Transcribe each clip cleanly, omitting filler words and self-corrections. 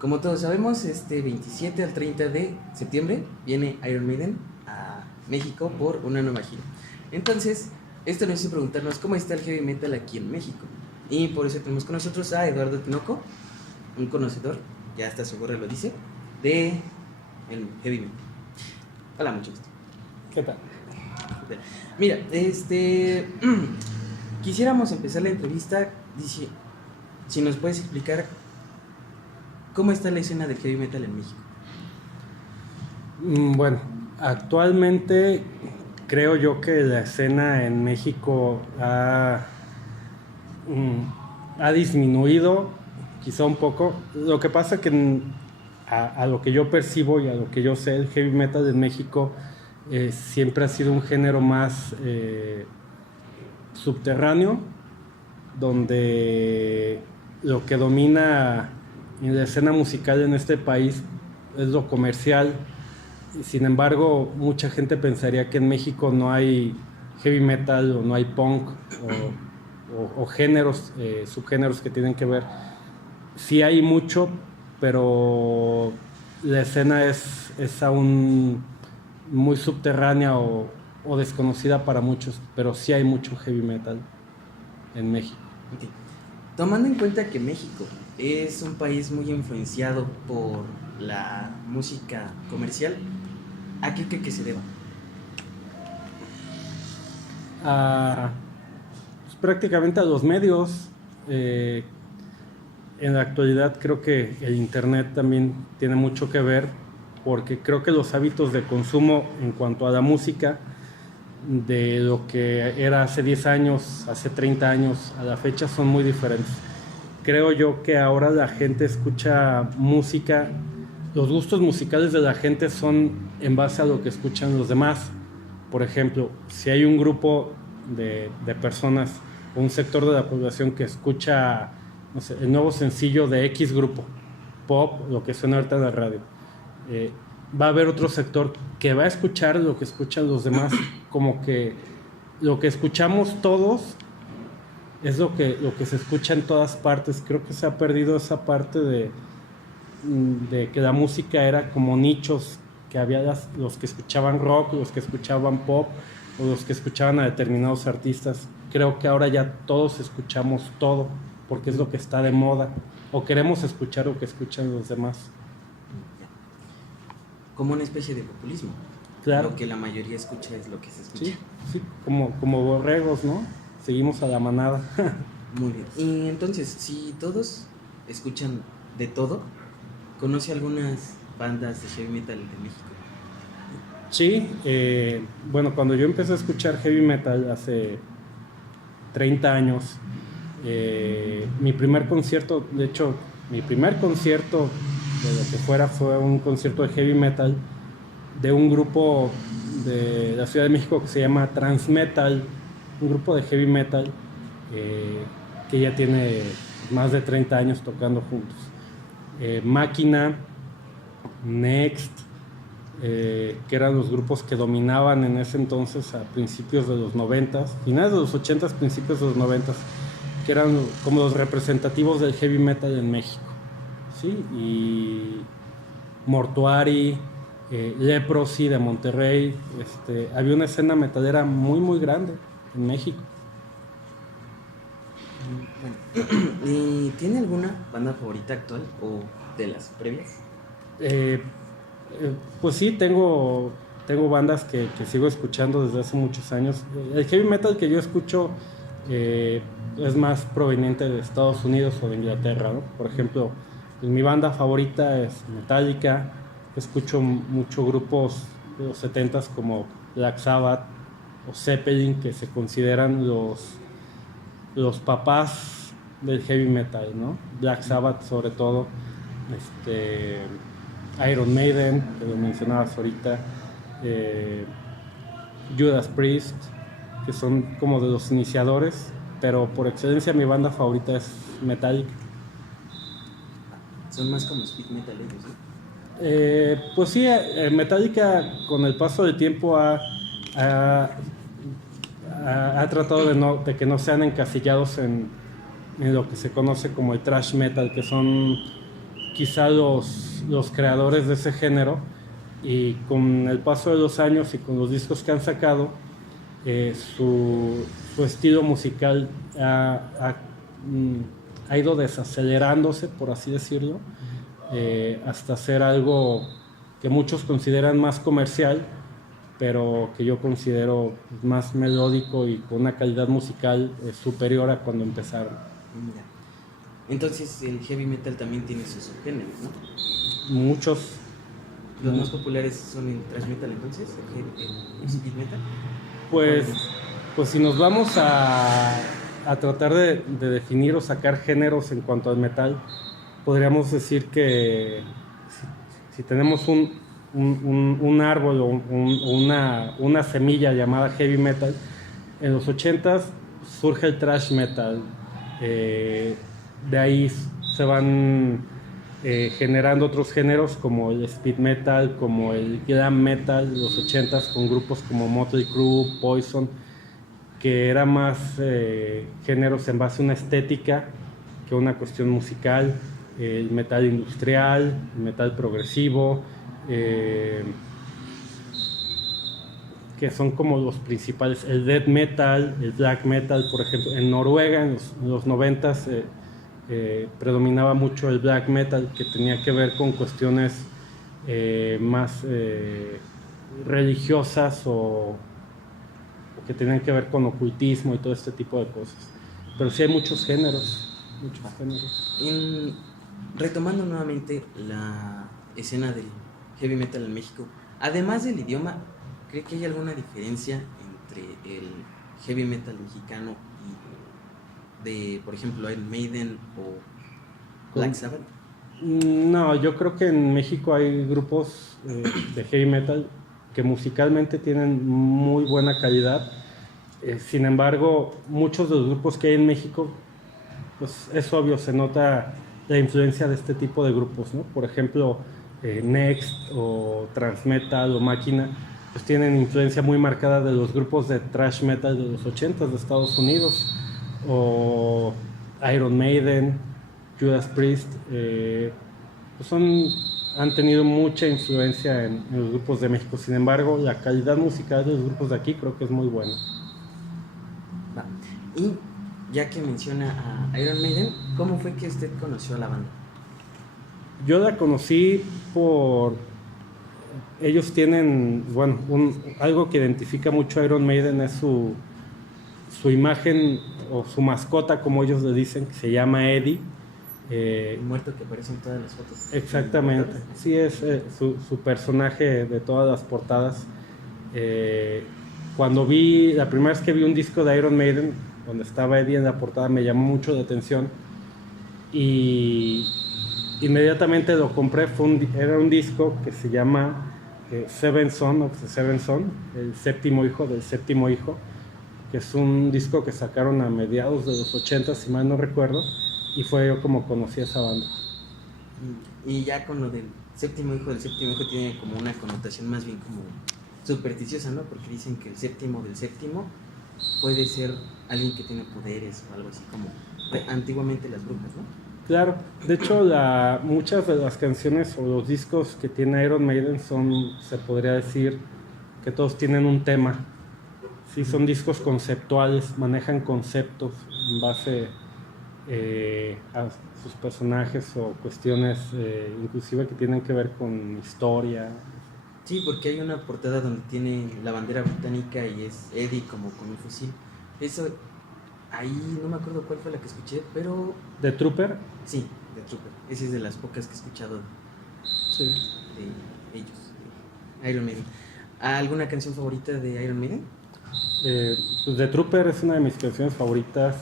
Como todos sabemos, este 27 al 30 de septiembre viene Iron Maiden a México por una nueva gira. Entonces, esto nos hizo preguntarnos cómo está el heavy metal aquí en México. Y por eso tenemos con nosotros a Eduardo Tinoco, un conocedor, ya hasta su gorra lo dice, de el heavy metal. Hola, mucho gusto. ¿Qué tal? Mira, quisiéramos empezar la entrevista. Dice, si nos puedes explicar cómo está la escena del heavy metal en México. Bueno, actualmente creo yo que la escena en México ha disminuido, quizá un poco. Lo que pasa que a lo que yo percibo y a lo que yo sé, el heavy metal en México siempre ha sido un género más subterráneo, donde lo que domina en la escena musical en este país es lo comercial. Sin embargo, mucha gente pensaría que en México no hay heavy metal o no hay punk o géneros, subgéneros que tienen que ver. Sí hay mucho, pero la escena es aún muy subterránea o desconocida para muchos, pero sí hay mucho heavy metal en México. Okay. Tomando en cuenta que México es un país muy influenciado por la música comercial, ¿a qué cree que se deba? Pues prácticamente a los medios. En la actualidad creo que el internet también tiene mucho que ver, porque creo que los hábitos de consumo en cuanto a la música, de lo que era hace 10 años, hace 30 años, a la fecha son muy diferentes. Creo yo que ahora la gente escucha música, los gustos musicales de la gente son en base a lo que escuchan los demás. Por ejemplo, si hay un grupo de personas o un sector de la población que escucha, no sé, el nuevo sencillo de X grupo, pop, lo que suena ahorita en la radio, va a haber otro sector que va a escuchar lo que escuchan los demás, como que lo que escuchamos todos es lo que se escucha en todas partes. Creo que se ha perdido esa parte de que la música era como nichos, que había los que escuchaban rock, los que escuchaban pop o los que escuchaban a determinados artistas. Creo que ahora ya todos escuchamos todo, porque es lo que está de moda, o queremos escuchar lo que escuchan los demás. Como una especie de populismo. Claro. Lo que la mayoría escucha es lo que se escucha. Sí, sí, como borregos, ¿no? Seguimos a la manada. Muy bien. Y entonces, si todos escuchan de todo, ¿conoce algunas bandas de heavy metal de México? Sí, bueno, cuando yo empecé a escuchar heavy metal hace 30 años, mi primer concierto, de hecho, mi primer concierto de lo que fuera fue un concierto de heavy metal de un grupo de la Ciudad de México que se llama Transmetal, un grupo de heavy metal que ya tiene más de 30 años tocando juntos. Máquina, Next, que eran los grupos que dominaban en ese entonces a principios de los 90, finales de los 80, principios de los 90, que eran como los representativos del heavy metal en México, ¿sí? Y Mortuary, Leprosy de Monterrey, había una escena metalera muy muy grande en México. Bueno, ¿y tiene alguna banda favorita actual o de las previas? Pues sí, tengo bandas que sigo escuchando desde hace muchos años. El heavy metal que yo escucho es más proveniente de Estados Unidos o de Inglaterra, ¿no? Por ejemplo, pues mi banda favorita es Metallica. Escucho muchos grupos de los 70s como Black Sabbath o Zeppelin, que se consideran los papás del heavy metal, ¿no? Black Sabbath sobre todo, Iron Maiden, que lo mencionabas ahorita, Judas Priest, que son como de los iniciadores, pero por excelencia mi banda favorita es Metallica. Son más como speed metal ellos, ¿no? Pues sí, Metallica con el paso del tiempo ha tratado de que no sean encasillados en lo que se conoce como el thrash metal, que son quizá los creadores de ese género, y con el paso de los años y con los discos que han sacado, su estilo musical ha ido desacelerándose, por así decirlo, hasta ser algo que muchos consideran más comercial, pero que yo considero más melódico y con una calidad musical superior a cuando empezaron. Ya. Entonces el heavy metal también tiene sus subgéneros, ¿no? Muchos. Los más populares son el thrash metal, entonces, el speed metal. Pues si nos vamos a tratar de definir o sacar géneros en cuanto al metal, podríamos decir que si tenemos un árbol o una semilla llamada heavy metal, en los 80s surge el thrash metal. De ahí se van generando otros géneros como el speed metal, como el glam metal, los 80s, con grupos como Motley Crue, Poison, que era más géneros en base a una estética que una cuestión musical. El metal industrial, el metal progresivo, que son como los principales. El death metal, el black metal, por ejemplo, en Noruega en los 90s predominaba mucho el black metal, que tenía que ver con cuestiones más religiosas o que tenían que ver con ocultismo y todo este tipo de cosas. Pero sí hay muchos géneros. Retomando nuevamente la escena del heavy metal en México, además del idioma, ¿cree que hay alguna diferencia entre el heavy metal mexicano y de, por ejemplo, Iron Maiden o Black Sabbath? No, yo creo que en México hay grupos de heavy metal que musicalmente tienen muy buena calidad. Sin embargo, muchos de los grupos que hay en México, pues es obvio, se nota la influencia de este tipo de grupos, ¿no? Por ejemplo, Next o Transmetal o Máquina, pues tienen influencia muy marcada de los grupos de thrash metal de los 80s de Estados Unidos, o Iron Maiden, Judas Priest, pues han tenido mucha influencia en los grupos de México. Sin embargo, la calidad musical de los grupos de aquí creo que es muy buena. Va. Y ya que menciona a Iron Maiden, ¿cómo fue que usted conoció a la banda? Yo la conocí por... Ellos tienen, bueno, algo que identifica mucho a Iron Maiden es su imagen o su mascota, como ellos le dicen, que se llama Eddie. El muerto que aparece en todas las fotos. Exactamente, sí, es su personaje de todas las portadas. Cuando la primera vez que vi un disco de Iron Maiden, donde estaba Eddie en la portada, me llamó mucho la atención y inmediatamente lo compré. Era un disco que se llama Seventh Son of the Seventh Son, el séptimo hijo del séptimo hijo, que es un disco que sacaron a mediados de los 80, si mal no recuerdo, y fue yo como conocí a esa banda. Y ya con lo del séptimo hijo del séptimo hijo tiene como una connotación más bien como supersticiosa, ¿no? Porque dicen que el séptimo del séptimo puede ser alguien que tiene poderes o algo así como antiguamente las brujas, ¿no? Claro, de hecho muchas de las canciones o los discos que tiene Iron Maiden se podría decir que todos tienen un tema. Sí, son discos conceptuales, manejan conceptos en base a sus personajes o cuestiones inclusive que tienen que ver con historia. Sí, porque hay una portada donde tiene la bandera británica y es Eddie como con un fusil. Eso, ahí no me acuerdo cuál fue la que escuché, pero... ¿The Trooper? Sí, The Trooper. Esa es de las pocas que he escuchado sí, de ellos, de Iron Maiden. ¿Alguna canción favorita de Iron Maiden? Pues The Trooper es una de mis canciones favoritas.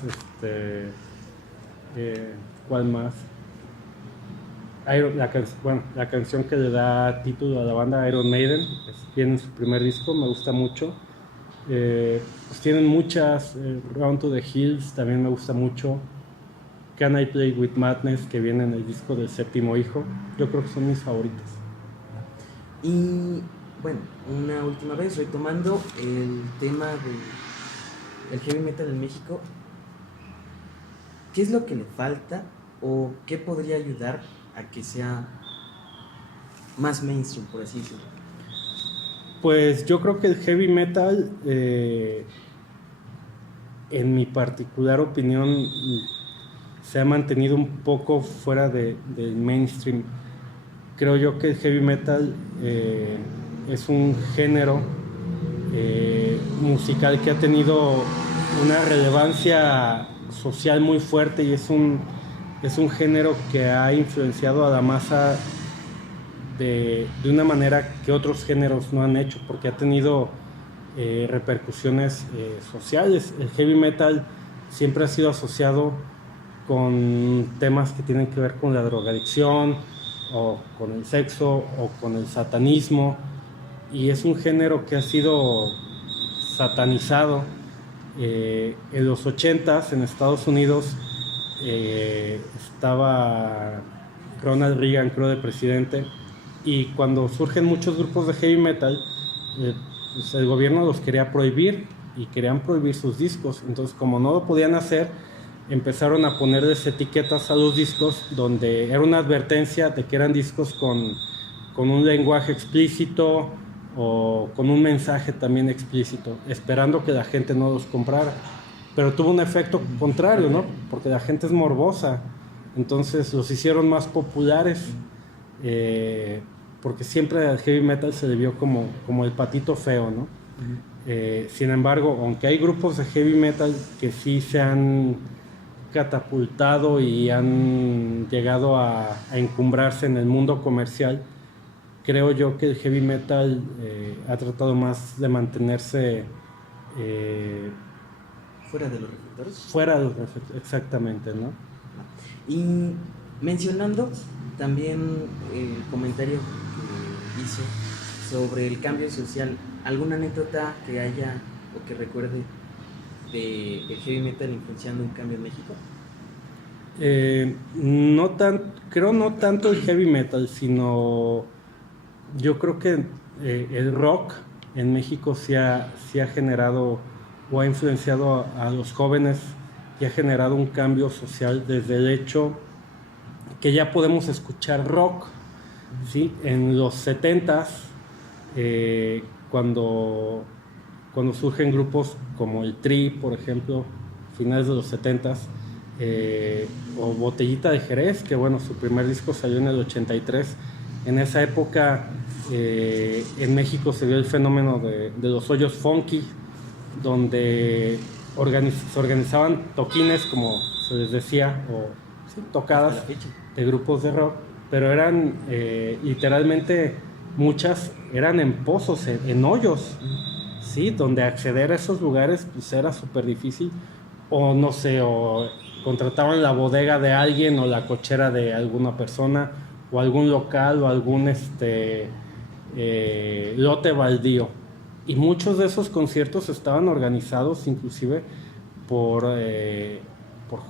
¿Cuál más? La canción que le da título a la banda, Iron Maiden, tiene su primer disco, me gusta mucho. Pues tienen muchas, Round to the Hills también me gusta mucho, Can I Play With Madness, que viene en el disco del séptimo hijo. Yo creo que son mis favoritas. Y bueno, una última vez, retomando el tema del heavy metal en México, ¿qué es lo que le falta o qué podría ayudar a que sea más mainstream, por así decirlo? Pues yo creo que el heavy metal, en mi particular opinión, se ha mantenido un poco fuera del mainstream. Creo yo que el heavy metal es un género musical que ha tenido una relevancia social muy fuerte y es un género que ha influenciado a la masa de una manera que otros géneros no han hecho, porque ha tenido repercusiones sociales. El heavy metal siempre ha sido asociado con temas que tienen que ver con la drogadicción o con el sexo o con el satanismo, y es un género que ha sido satanizado. En los 80s en Estados Unidos estaba Ronald Reagan, creo, de presidente, y cuando surgen muchos grupos de heavy metal, pues el gobierno los quería prohibir y querían prohibir sus discos. Entonces, como no lo podían hacer, empezaron a ponerles etiquetas a los discos donde era una advertencia de que eran discos con un lenguaje explícito o con un mensaje también explícito, esperando que la gente no los comprara. Pero tuvo un efecto contrario, ¿no? Porque la gente es morbosa, entonces los hicieron más populares, porque siempre al heavy metal se le vio como el patito feo, ¿no? Sin embargo, aunque hay grupos de heavy metal que sí se han catapultado y han llegado a encumbrarse en el mundo comercial, creo yo que el heavy metal ha tratado más de mantenerse Fuera de los reflectores. fuera de los reflectores, exactamente, ¿no? Y mencionando también el comentario que hizo sobre el cambio social, ¿alguna anécdota que haya o que recuerde de el heavy metal influenciando un cambio en México? No tanto el heavy metal, sino yo creo que el rock en México sí ha generado o ha influenciado a los jóvenes y ha generado un cambio social desde el hecho que ya podemos escuchar rock, ¿sí? En los 70s, cuando surgen grupos como el Tri, por ejemplo, finales de los 70s, o Botellita de Jerez, que bueno, su primer disco salió en el 83. En esa época en México se dio el fenómeno de los hoyos funky, donde se organizaban toquines, como se les decía, o sí, tocadas de grupos de rock, pero eran literalmente muchas eran en pozos, en hoyos, ¿sí? Donde acceder a esos lugares pues era súper difícil, o no sé, o contrataban la bodega de alguien o la cochera de alguna persona o algún local o algún lote baldío, y muchos de esos conciertos estaban organizados inclusive por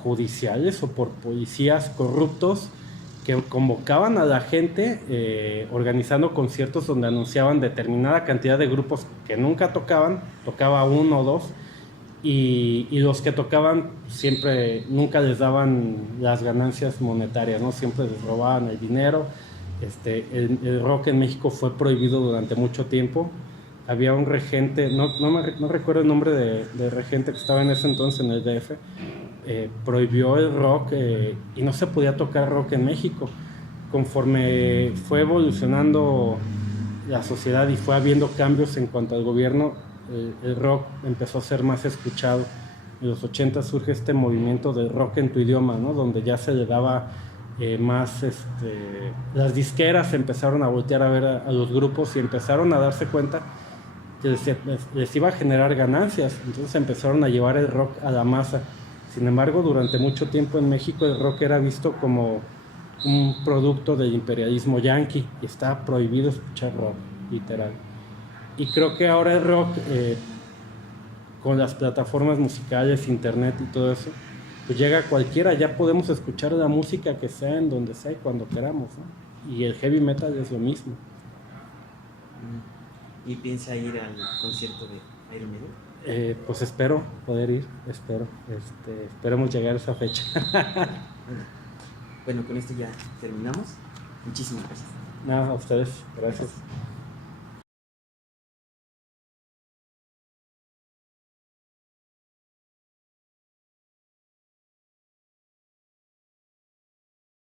judiciales o por policías corruptos que convocaban a la gente organizando conciertos donde anunciaban determinada cantidad de grupos que nunca tocaba uno o dos, y los que tocaban nunca les daban las ganancias monetarias, ¿no? Siempre les robaban el dinero. El rock en México fue prohibido durante mucho tiempo. Había un regente, no recuerdo el nombre de regente que estaba en ese entonces en el DF, prohibió el rock y no se podía tocar rock en México. Conforme fue evolucionando la sociedad y fue habiendo cambios en cuanto al gobierno, el rock empezó a ser más escuchado. En los 80 surge este movimiento del rock en tu idioma, ¿no? Donde ya se le daba más, las disqueras empezaron a voltear a ver a los grupos y empezaron a darse cuenta que les iba a generar ganancias, entonces empezaron a llevar el rock a la masa. Sin embargo, durante mucho tiempo en México el rock era visto como un producto del imperialismo yanqui y estaba prohibido escuchar rock, literal. Y creo que ahora el rock, con las plataformas musicales, internet y todo eso, pues llega a cualquiera, ya podemos escuchar la música que sea en donde sea y cuando queramos, ¿no? Y el heavy metal es lo mismo. ¿Y piensa ir al concierto de Iron Maiden? Pues espero poder ir, esperemos llegar a esa fecha. bueno, con esto ya terminamos. Muchísimas gracias. Nada, a ustedes, gracias.